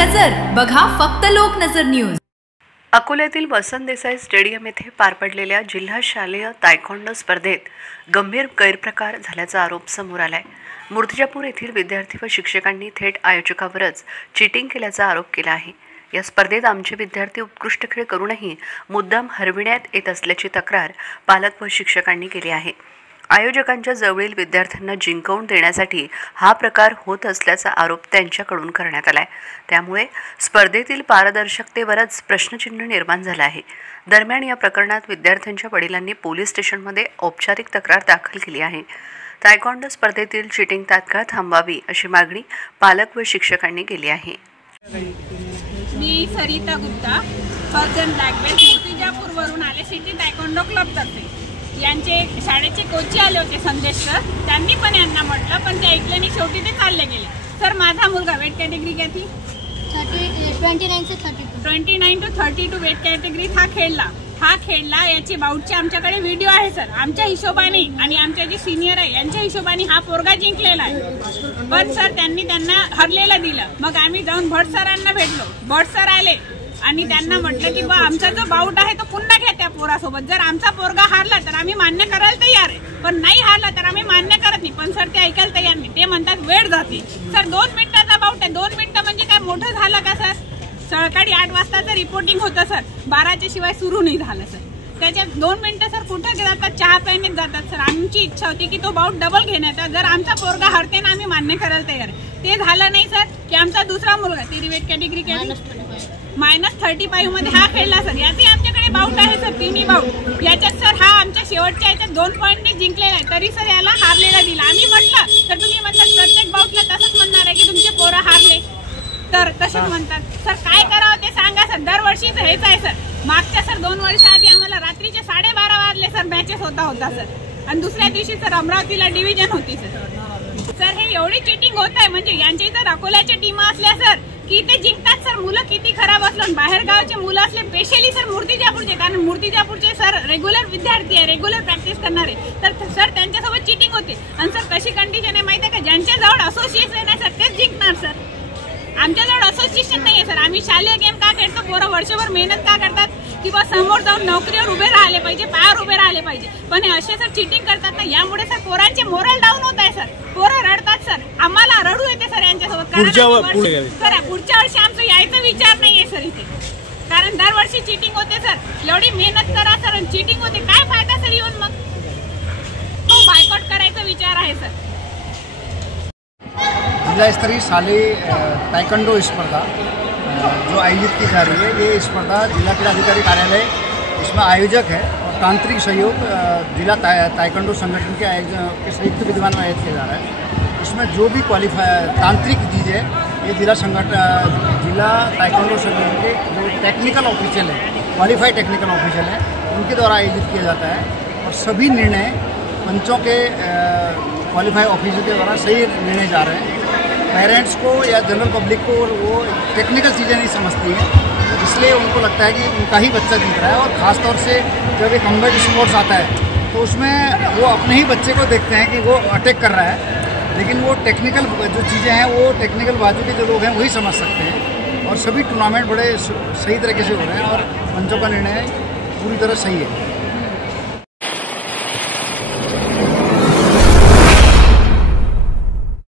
गजर बघा फक्त लोकनजर न्यूज। अकोल्यातील वसंत देसाई स्टेडियम येथे पार पडलेल्या जिल्हा शालेय तायक्वांडो स्पर्धेत गंभीर गैरप्रकार झाल्याचा आरोप समोर आलाय। मूर्तिजापूर येथील विद्यार्थी व शिक्षकांनी थेट आयोजकावरच चीटिंग केल्याचा आरोप केला आहे। या स्पर्धेत आमचे विद्यार्थी उत्कृष्ट खेळ करूनही मुद्दाम हरविण्यात येत असल्याची तक्रार पालक व शिक्षकांनी केली आहे। आयोजकांच्या जवळील विद्यार्थ्यांना जिंकवून देण्यासाठी हा प्रकार होत असल्याचा आरोप त्यांच्याकडून करण्यात आलाय। त्यामुळे स्पर्धेतील पारदर्शकतेवरच प्रश्नचिन्ह निर्माण झाले आहे। दरम्यान या प्रकरणात विद्यार्थ्यांच्या वडिलांनी पोलीस स्टेशनमध्ये औपचारिक तक्रार दाखल केली आहे। तायक्वांडो स्पर्धेतील चीटिंग तात्काळ थांबावी अशी मागणी पालक व शिक्षकांनी केली आहे। मी सरिता गुप्ता, फर्जन ब्लॅक बेल्ट, मूर्तिजापूर वरून आले। सिटी तायक्वांडो क्लब तर्फे यांचे शाळेचे कोच आले होते संदेश सर, त्यांनी पण यांना म्हटलं पण ते ऐकले नाही, शेवटी ते चालले गेले। सर माझा मुलगा वेट कॅटेगरी काय थी 29 से 32 29 to 32 वेट कॅटेगरीत हा खेळला याची बाउटचे आमच्याकडे व्हिडिओ आहे सर। आमच्या हिशोबाने आणि आमचे जे सिनियर आहे यांच्या हिशोबाने हा पोरगा जिंकलेला आहे, पण सर त्यांनी त्यांना हरलेलं दिलं। मग आम्ही जाऊन भट सरांना भेटलो, भट सर आले आणि त्यांना म्हटलं की बा आमचा जो बाउट आहे तो पुन्हा घ्या त्या पोरासोबत। जर आमचा पोरगा हारला तर आम्ही मान्य करायला तयार आहे, पण नाही हारला तर आम्ही मान्य करत नाही। पण सर ते ऐकायला तयार नाही, ते म्हणतात वेळ जाते। सर 2 मिनिटाचा बाउट आहे, 2 मिनिटं म्हणजे काय मोठं झालं का सर? सकाळी 8 वाजताचं रिपोर्टिंग होतं सर, 12च्या शिवाय सुरू नाही झालं सर। त्याच्यात 2 मिनिटं सर कुठं जातात? चहा प्यायनेच जातात सर। आमची इच्छा होती की तो बाउट डबल घेण्याचा, जर आमचा पोरगा हरते ना आम्ही मान्य करायला तयार आहे। ते झालं नाही सर की आमचा दुसरा मुलगा ती वेट कॅटेगरी -35 मध्ये हा खेळला सर। याचे आमच्याकडे बाउट आहे सर, तिन्ही बाउट। याच्यात सर हा आमच्या शेवटच्या याच्यात 2 पॉईंटने जिंकलेला आहे, तरी सर याला हारलेला दिला। आम्ही म्हटलं तर तुम्ही म्हणतात प्रत्येक बाउटला तसंच म्हणणार आहे की तुमचे पोरं हारले, तर तसेच म्हणतात सर। काय करावं ते सांगा सर, दरवर्षीच हेच आहे सर। मागच्या सर 2 वर्ष आधी आम्हाला रात्रीचे 12:30 वाजले सर, मॅचेस होता सर, आणि दुसऱ्या दिवशी सर अमरावतीला डिव्हिजन होती सर। हे एवढी चिटिंग होत आहे म्हणजे यांच्या इथं अकोल्याच्या टीमा असल्या सर की ते जिंकतात सर। मुलं किती खराब असलं, बाहेर गावचे मुलं असले, स्पेशली सर मूर्तिजापूरचे, कारण मूर्तिजापूरचे सर रेग्युलर विद्यार्थी आहे, रेग्युलर प्रॅक्टिस करणारे, तर सर त्यांच्यासोबत चिटिंग होते। आणि सर कशी कंडिशन आहे माहिती आहे का? ज्यांच्याजवळ असोसिएशन आहे सर तेच जिंकणार सर। आमच्याजवळ असोसिएशन नाही आहे सर। आम्ही शालेय गेम का खेळतो? पोरं वर्षभर मेहनत का करतात की बा समोर जाऊन नोकरीवर उभे राहिले पाहिजे, पायावर उभे राहिले पाहिजे, पण हे असे सर चिटिंग करतात ना, यामुळे सर पोरांचे मोरल डाऊन होत आहे सर। पोरं रडतात सर, आम्हाला रडू येते सर यांच्यासोबत। सर पुढच्या वर्षी आमचं यायचा विचार नाहीये सर इथे, कारण दरवर्षी चिटिंग होते सर। एवढी मेहनत करा सर आणि चिटिंग होते, काय फायदा सर येऊन? मग तो बायकॉट करायचा विचार आहे सर। जिला स्तरीय शालेय तायक्वांडो स्पर्धा जो आयोजित की जा रही है, ये स्पर्धा जिला क्रीड़ा अधिकारी कार्यालय इसमें आयोजक है और तांत्रिक सहयोग जिला तायक्वांडो संगठन के संयुक्त विद्यमान में आयोजित किया जा रहा है। इसमें जो भी तांत्रिक चीज़ है ये जिला तायक्वांडो संगठन के जो टेक्निकल ऑफिशियल है, क्वालिफाइड टेक्निकल ऑफिशियल है, उनके द्वारा आयोजित किया जाता है। और सभी निर्णय पंचों के क्वालिफाइड ऑफिसर के द्वारा सही निर्णय जा रहे हैं। पेरेंट्स को या जनरल पब्लिक को वो टेक्निकल चीज़ें नहीं समझती हैं, इसलिए उनको लगता है कि उनका ही बच्चा जीत रहा है। और ख़ासतौर से जब एक कॉम्बैट स्पोर्ट्स आता है तो उसमें वो अपने ही बच्चे को देखते हैं कि वो अटैक कर रहा है, लेकिन वो टेक्निकल जो चीज़ें हैं वो टेक्निकल बाजू के जो लोग हैं वही समझ सकते हैं। और सभी टूर्नामेंट बड़े सही तरीके से हो रहे हैं और पंचों का निर्णय पूरी तरह सही है।